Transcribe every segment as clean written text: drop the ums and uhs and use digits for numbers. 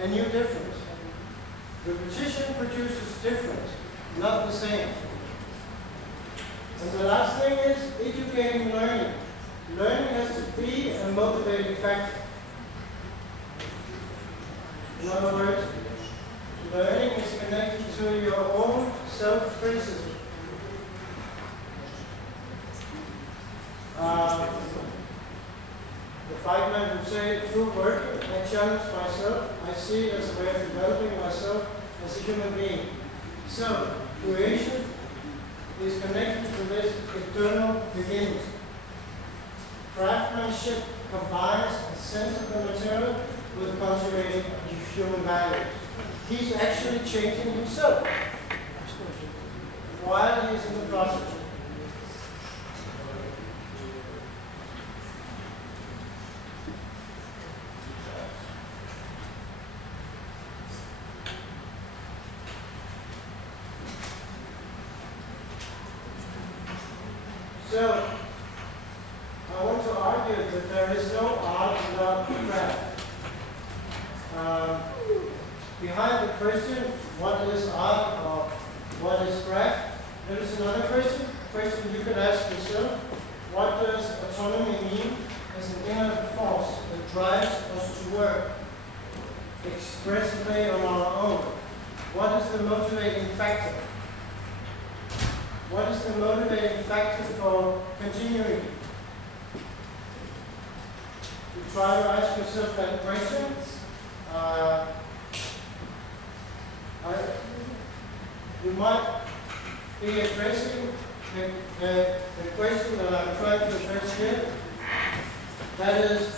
a new difference. Repetition produces difference, not the same. And the last thing is educating learning. Learning has to be a motivating factor. In other words, learning is connected to your own self-criticism. The pikeman would say, through working, I challenge myself. I see it as a way of developing myself as a human being. So, creation is connected to this eternal beginning. Craftsmanship combines a sense of the material with cultivating human values. He's actually changing himself while he's in the process. So, I want to argue that there is no art without craft. Behind the question, what is art or what is craft, there is another question you can ask yourself. What does autonomy mean as an inner force that drives us to work expressively on our own? What is the motivating factor? What is the motivating factor for continuing? You try to ask yourself that question. You might be addressing the question that I'm trying to address here. That is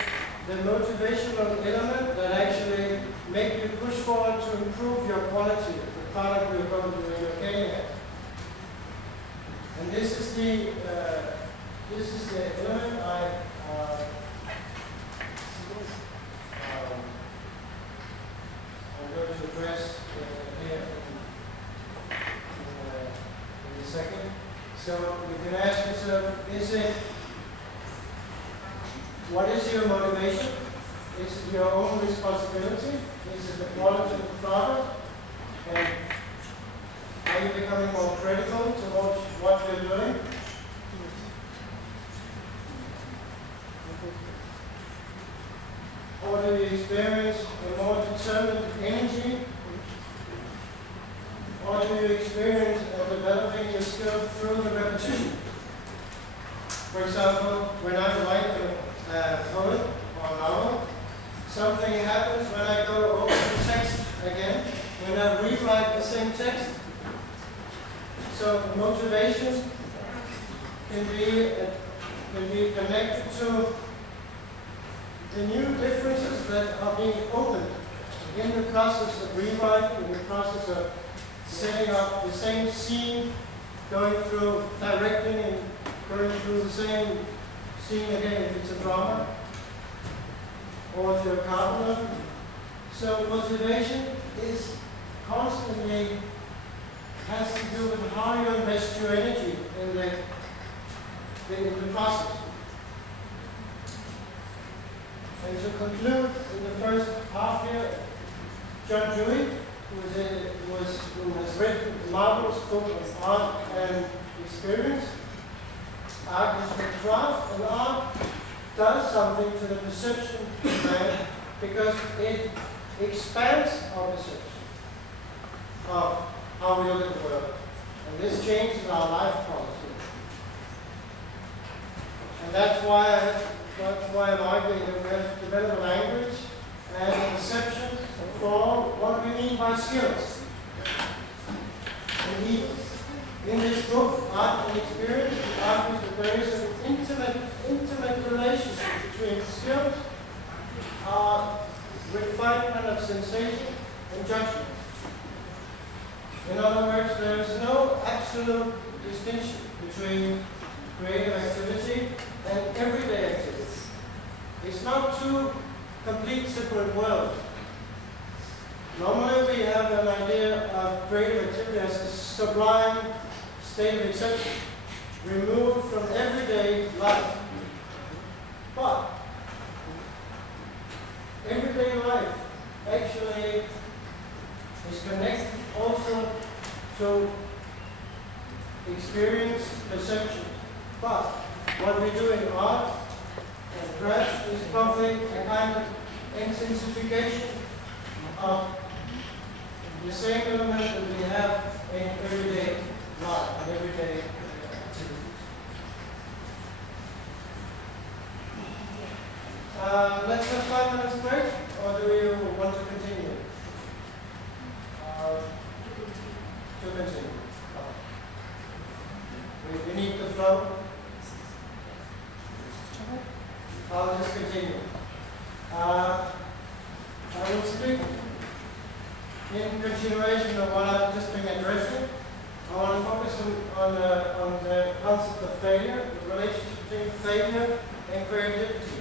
the motivational element that actually make you push forward to improve your quality, the product you're going to be looking at. And this is the element I'm going to address here in a second. So you can ask yourself, what is your motivation? Is it your own responsibility? Is it the quality of the product? And are you becoming more critical towards what you're doing? Or do you experience a more determined energy? Or do you experience developing your skill through the repetition? For example, when I write a poem or a novel, something happens when I go over the text again, when I rewrite the same text. So motivation can be connected to the new differences that are being opened in the process of rewriting, in the process of setting up the same scene, going through directing and going through the same scene again if it's a drama, or if you're a carpenter. So motivation is constantly has to do with how you invest your energy in the process. And to conclude, in the first half here, John Dewey, who has written a marvelous book of art and experience, argues that craft and art does something to the perception of man because it expands our perception of how we look at the world. And this changes our life quality. And that's why I'm arguing that we have to develop a language and a perception for what we mean by skills. And in this book, Art and Experience, he argues that there is an intimate relationship between skills, refinement of sensation, and judgment. In other words, there is no absolute distinction between creative activity and everyday activity. It's not two complete separate worlds. Normally we have an idea of creative activity as a sublime state of exception, removed from everyday life. But everyday life actually is connected also to experience, perception. But what we do in art and craft is probably a kind of intensification of the same element that we have in everyday life and everyday activities. Let's have 5 minutes break, or do you want to continue? To continue. We need the flow. I'll just continue. I will speak in continuation of what I've just been addressing. I want to focus on the concept of failure, the relationship between failure and creativity.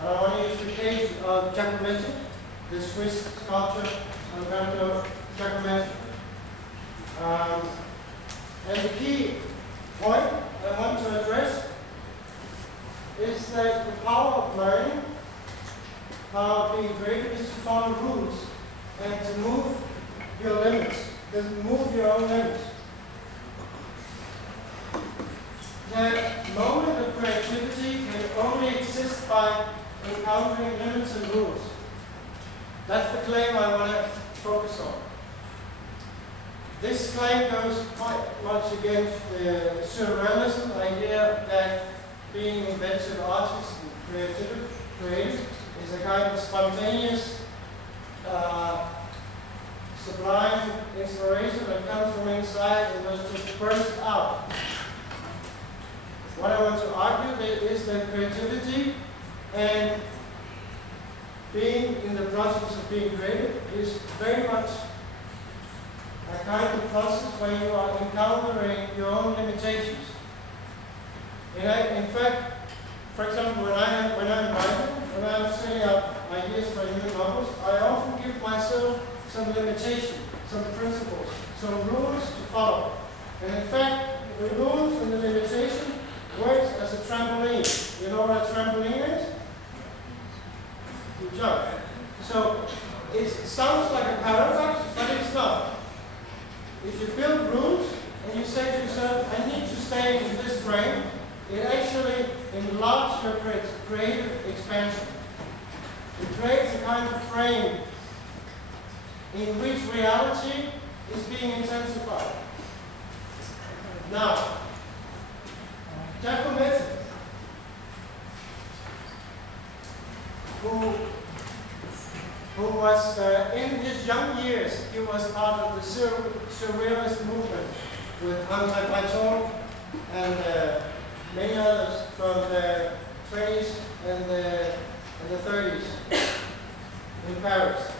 And I want to use the case of Giacometti, the Swiss sculptor Alberto Giacometti. And the key point I want to address is that the power of learning, power of being creative, is to follow rules and to move your limits, to move your own limits. The moment of creativity can only exist by encountering limits and rules. That's the claim I want to focus on. This claim goes quite much against the surrealism idea that being inventive artist and creative is a kind of spontaneous, sublime inspiration that comes from inside and does just burst out. What I want to argue is that creativity and being in the process of being creative is very much a kind of process where you are encountering your own limitations. In fact, for example, when I'm writing, when I'm setting up ideas for new novels, I often give myself some limitation, some principles, some rules to follow. And in fact, the rules and the limitation works as a trampoline. You know what a trampoline is? You jump. So it sounds like a paradox, but it's not. If you build rules and you say to yourself, I need to stay in this frame, it actually enlarges your creative expansion. It creates a kind of frame in which reality is being intensified. Now, Giacometti, who was in his young years, he was part of the surrealist movement with André Breton and many others from the 20s and the 30s in Paris.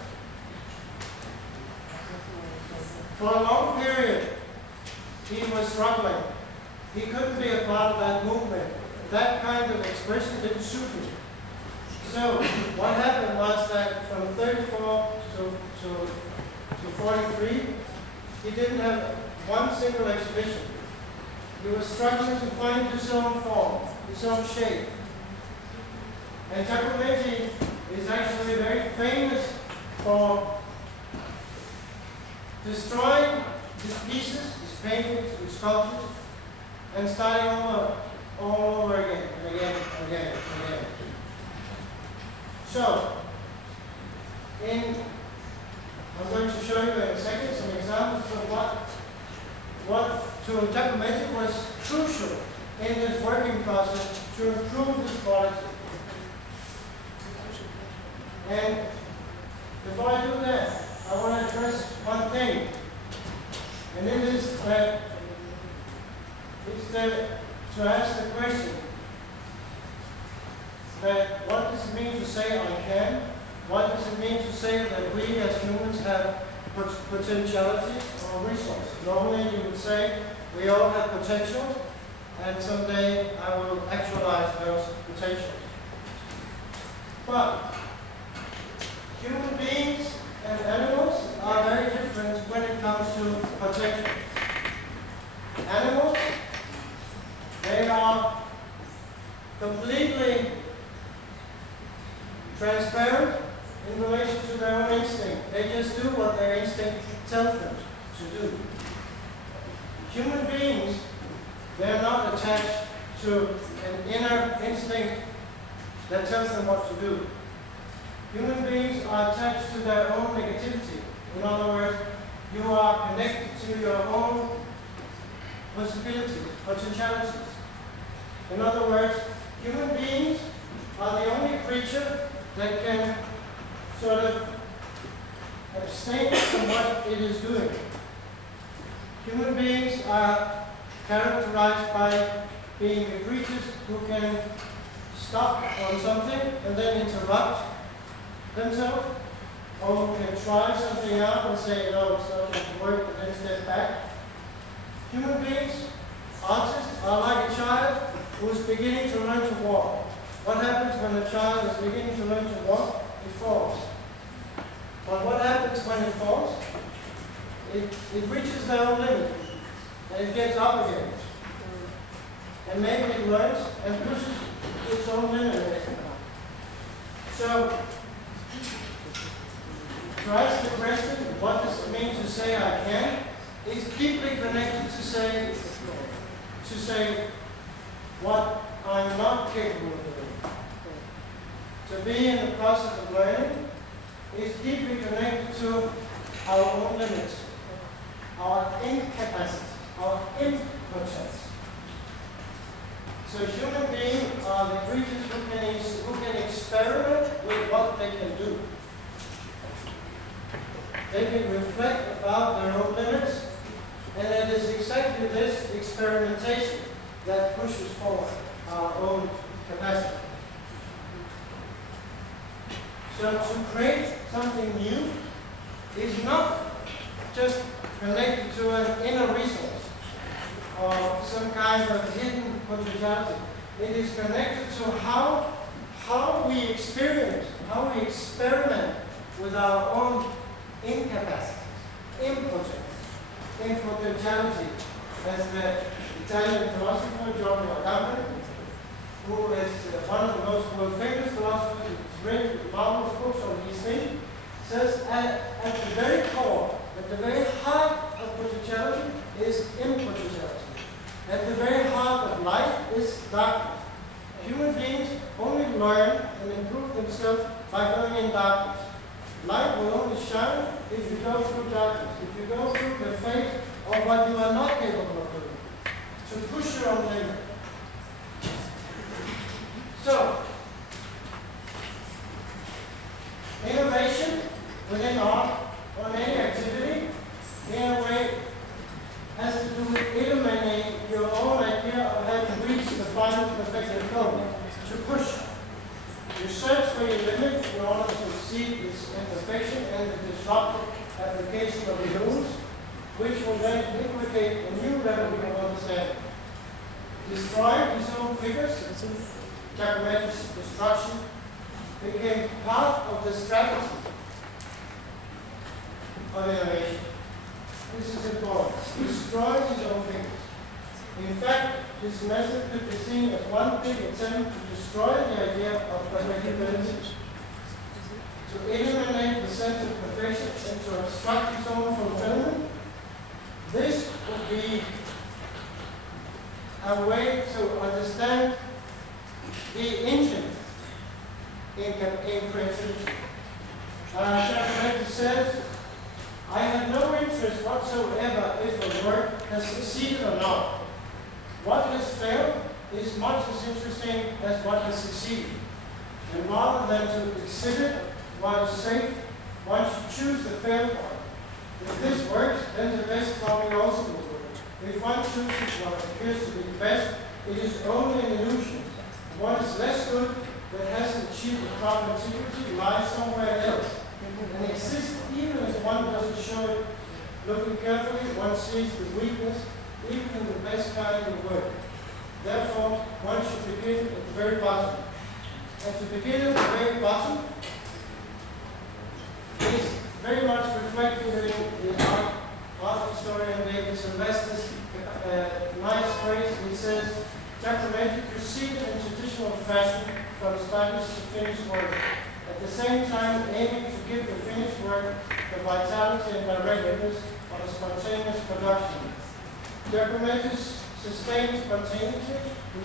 For a long period, he was struggling. He couldn't be a part of that movement. That kind of expression didn't suit him. So what happened was that from 34 to 43, he didn't have one single exhibition. He was struggling to find his own form, his own shape. And Giacometti is actually very famous for destroying his pieces, his paintings, his sculptures, and starting all over again, and again, and again, and again. So, I'm going to show you in a second some examples of what to Giacometti was crucial in his working process to improve his quality. And before I do that, I want to address one thing, and it is that to ask the question that what does it mean to say I can? What does it mean to say that we as humans have potentiality or resource? Normally you would say we all have potential, and someday I will actualize those potentials. But human beings and animals are very different when it comes to potential. Animals, they are completely transparent in relation to their own instinct. They just do what their instinct tells them to do. Human beings, they're not attached to an inner instinct that tells them what to do. Human beings are attached to their own negativity. In other words, you are connected to your own possibilities, potentialities. In other words, human beings are the only creature that can sort of abstain from what it is doing. Human beings are characterized by being the creatures who can stop on something and then interrupt themselves, or who can try something out and say, no, it's not going to work, and then step back. Human beings, artists, are like a child who is beginning to learn to walk. What happens when a child is beginning to learn to walk? It falls. But what happens when it falls? It reaches their own limit, and it gets up again. And maybe it learns and pushes its own limit. So, to ask the question, what does it mean to say I can? It's deeply connected to say what I'm not capable of doing. To be in the process of learning is deeply connected to our own limits, our incapacity, our impotence. So human beings are the creatures who can experiment with what they can do. They can reflect about their own limits, and it is exactly this experimentation that pushes forward our own capacity. So to create something new is not just connected to an inner resource or some kind of hidden potentiality. It is connected to how we experience, how we experiment with our own incapacity, impotence, impotentiality, as the Italian philosopher Giorgio, who is one of the most world-famous philosophers, who's written marvelous books on these things, says at the very core, at the very heart of potentiality is impotentiality. At the very heart of life is darkness. Human beings only learn and improve themselves by going in darkness. Light will only shine if you go through darkness, if you go through the fate of what you are not capable of doing, to push your own limit. So, innovation within art or any activity, in a way, has to do with eliminating your own idea of having reached the final perfected goal, to push. You search for your limit in order to exceed this imperfection and the disruptive application of the rules, which will then implicate a new level of understanding. Destroying his own figures, Giacometti's destruction, became part of the strategy of innovation. This is important. Destroying his own figures. In fact, this method could be seen as one big attempt to destroy the idea of perfectibility, to eliminate the sense of perfection and to obstruct its own fulfillment. This would be a way to understand the engine in creativity. Carnera says, I have no interest whatsoever if a work has succeeded or not. What has failed is much as interesting as what has succeeded. And rather than to exhibit what is safe, one should choose the failed one. If this works, then the best probably also will work. If one chooses what appears to be the best, it is only an illusion. What is less good that hasn't achieved the proper integrity lies somewhere else and exists even as one doesn't show it. Looking carefully, one sees the weakness even in the best kind of work. Therefore, one should begin at the very bottom. And to begin at the very bottom is very much reflected in the art historian David Sylvester's nice phrase. He says, Giacometti proceeded in traditional fashion from Spanish to finished work, at the same time aiming to give the finished work the vitality and directness of a spontaneous production. Documentus sustains spontaneity,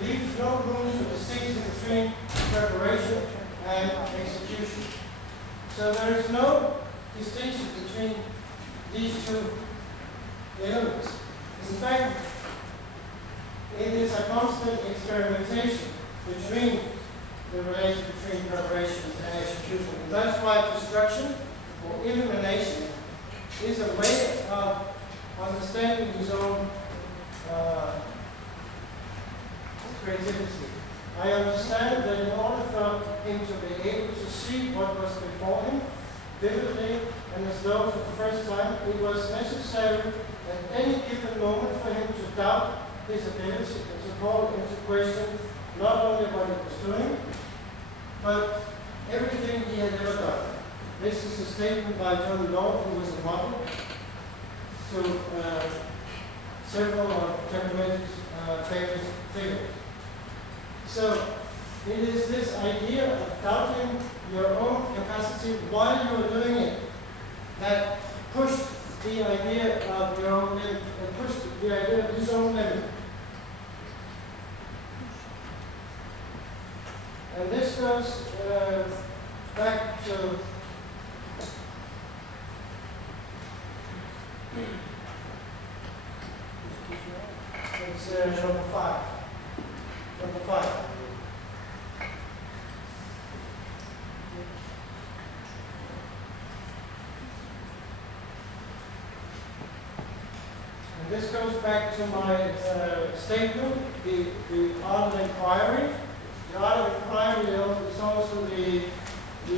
leaves no room for distinction between preparation and execution. So there is no distinction between these two elements. In fact, it is a constant experimentation between the relation between preparation and execution. And that's why destruction or elimination is a way of understanding his own creativity. I understand that in order for him to be able to see what was before him vividly and as though for the first time, it was necessary at any given moment for him to doubt his ability and to call into question not only what he was doing, but everything he had ever done. This is a statement by John Lord, who was a model to several of Documentus' famous figures. So it is this idea of doubting your own capacity while you are doing it that pushed the idea of your own limit, and pushed the idea of his own limit. And this goes back to it's number 5. Number 5. And this goes back to my statement, the art of inquiry. The art of inquiry is also the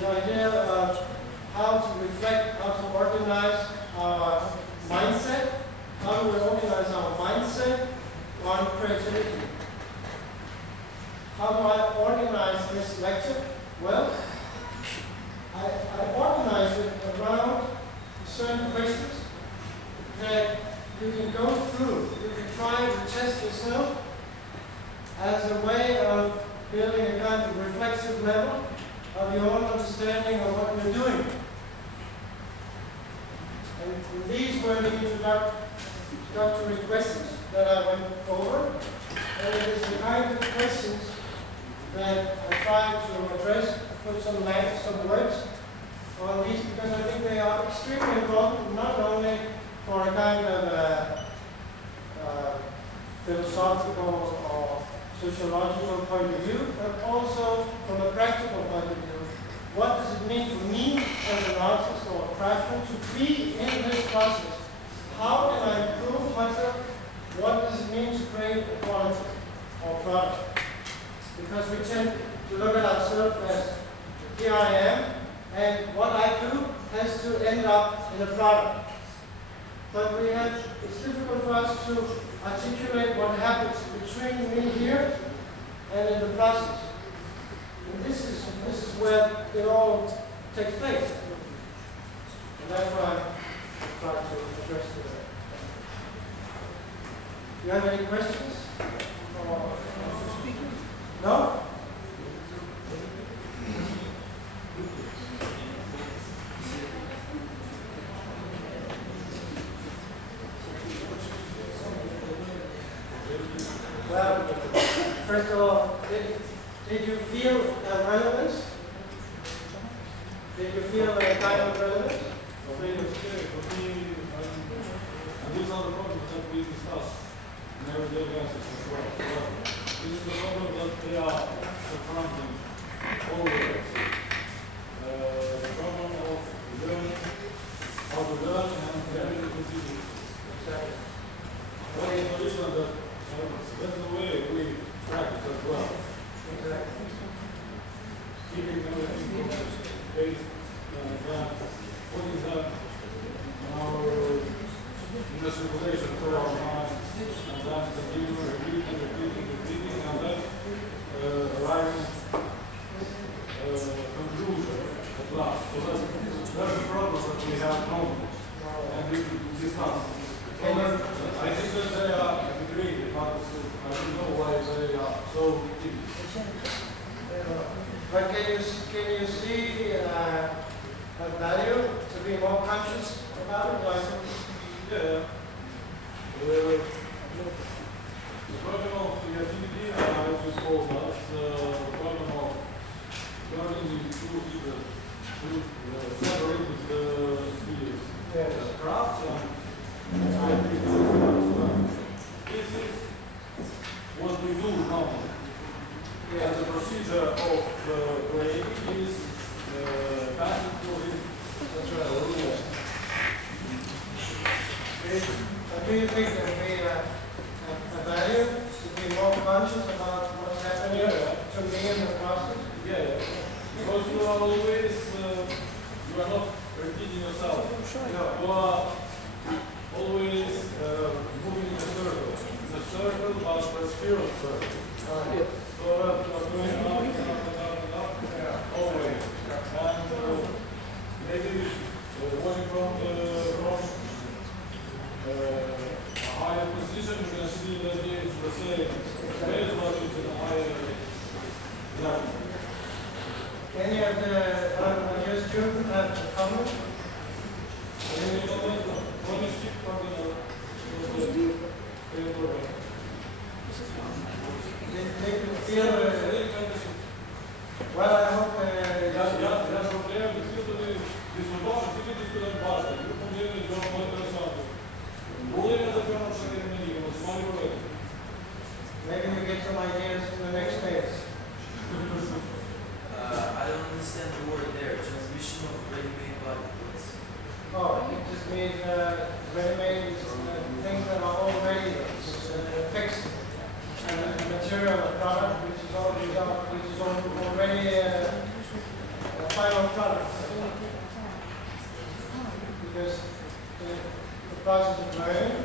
idea of how to reflect, how to organize our mindset, how do we organize our mindset on creativity. How do I organize this lecture? Well, I organize it around certain questions that you can go through. You can try to test yourself as a way of building a kind of reflexive level of your own understanding of what you're doing. And these were the introductory questions that I went over. And it is the kind of questions that I try to address, put some words on these, because I think they are extremely important, not only for a kind of philosophical or sociological point of view, but also from a practical point of view. What does it mean for me as an artist or a craftsman to be in this process? How can I improve myself? What does it mean to create a quality or product? Because we tend to look at ourselves as, here I am, and what I do has to end up in a product. But it's difficult for us to articulate what happens between me here and in the process. And this is where it all takes place. And that's why I'm trying to address today. Do you have any questions? No? Well, first of all, did you feel a relevance? Did you feel a kind of relevance? And these are the problems that we discuss in everyday basis as well. So this is the problem that they are confronting always. The problem of learning, how to learn, and the ability to continue. Exactly. That's the solution that's the way we practice as well. Exactly. Keeping everything based that putting that in our circulation for our mind, and then continue repeating, and then arriving conclusion at last. So that's the problem that we have known and we discuss. So I think that they are integrated, but I don't know why they are so deep. But can you see a value to be more conscious about it? Like, Yeah. The program of creativity, as we call us, the program of learning in two secret, separated skills, yes. crafts and creativity. This is what we do normally. And the procedure of creating is passing through this rule. Do you think there will be a value to be more conscious about what's happening to me in the process? Yeah. Because you are always, you are not repeating yourself. You are always moving in a circle. In a circle, but a spiral circle. So you are going up, always. And maybe watching from the Prof, a higher position, you can see that it's the same. Very much it's in a higher level. Any of your students have a comment? They can feel well, I hope maybe we get some ideas for the next phase. I don't understand the word there. Transmission of ready-made body parts. Oh, it just means ready-made things that are already fixed. And the material, the product, which is already a final product. Because the process of learning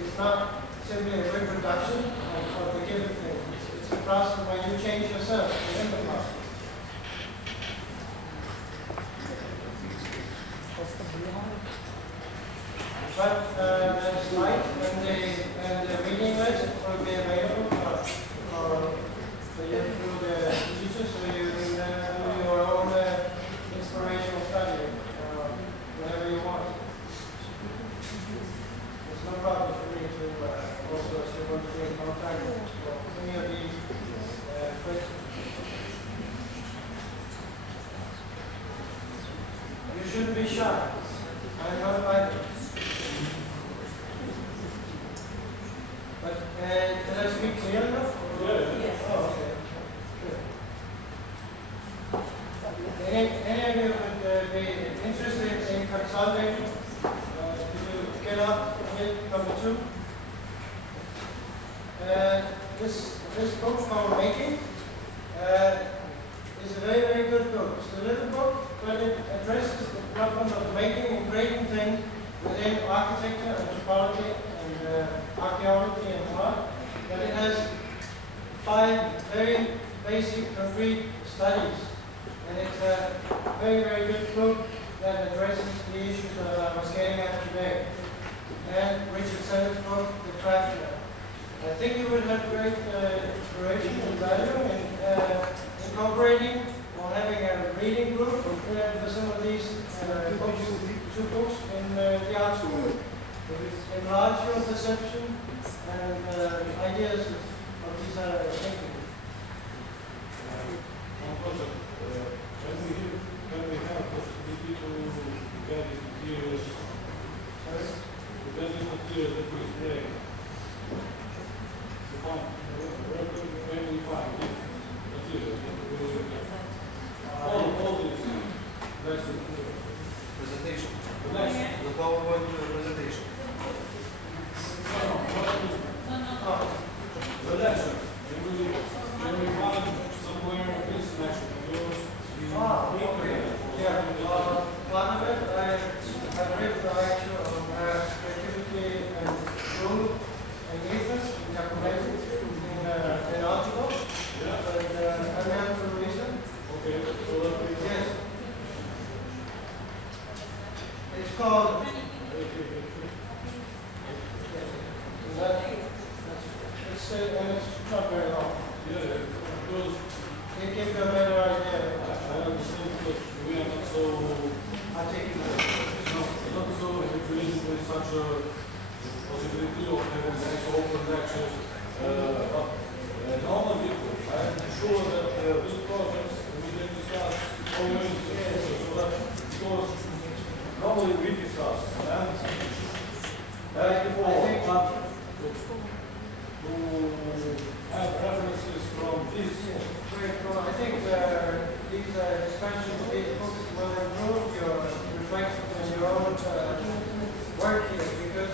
is not simply a reproduction of the given thing. It's a process where you change yourself within the process. But the slide and the reading list will be available for you through the teachers, so you can do your own inspirational study, whatever you want. It's no problem for me to also want to take more time for any of these questions. You shouldn't be shy. I'm not like it. But did I speak clear enough? Yes. Oh, okay. Good. Any of you would be interested in consulting to get up with number 2? This book called Making is a very, very good book. It's a little book, but it addresses the problem of making and creating things within architecture, anthropology, and archaeology and art. But it has 5 very basic, concrete studies. And it's a very, very good book that addresses the issues that I was getting at today. And Richard Sennett's book, The Craftsman. I think you would have great inspiration and value in incorporating or having a reading group for some of these books, 2 books in the art school. It enlarge your perception and ideas of these thinking. Can we have possibility to get these materials? Sorry? To get these materials that we explain. When we find these materials, all these lessons. Presentation. The lesson. The PowerPoint presentation. The lesson. When we find somewhere this lesson, Okay. Yeah. Part of it, I read the lecture on creativity and rule and ethos in Copenhagen in article. Yeah. But I have to read them. Okay. So let me. Yes. It's called. And it's not very long. Yeah, because It gives you a better idea. I understand because we are not so I take it. not so related with such a possibility of having actual open lectures. But normally, I'm sure that these projects we can discuss always together, so that because normally we discuss and before, but to have references from this. I think these discussions, these books will improve your reflections and your own work here, because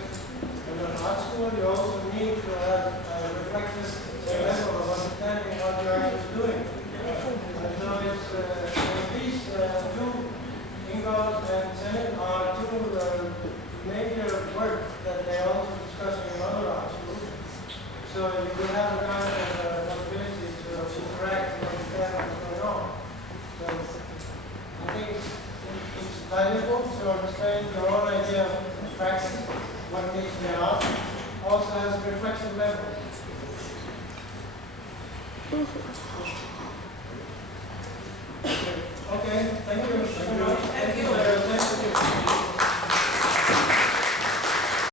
in an art school you also need to have reflective level of understanding what you're actually doing. And so it's these two, Ingolf and Senate, are two major work that they are also discussing in other art schools. So you will have a kind of possibility to interact and understand what's going on. So I think it's valuable to understand your own idea of practice, what needs to be art, also has a reflexive level. Okay, thank you.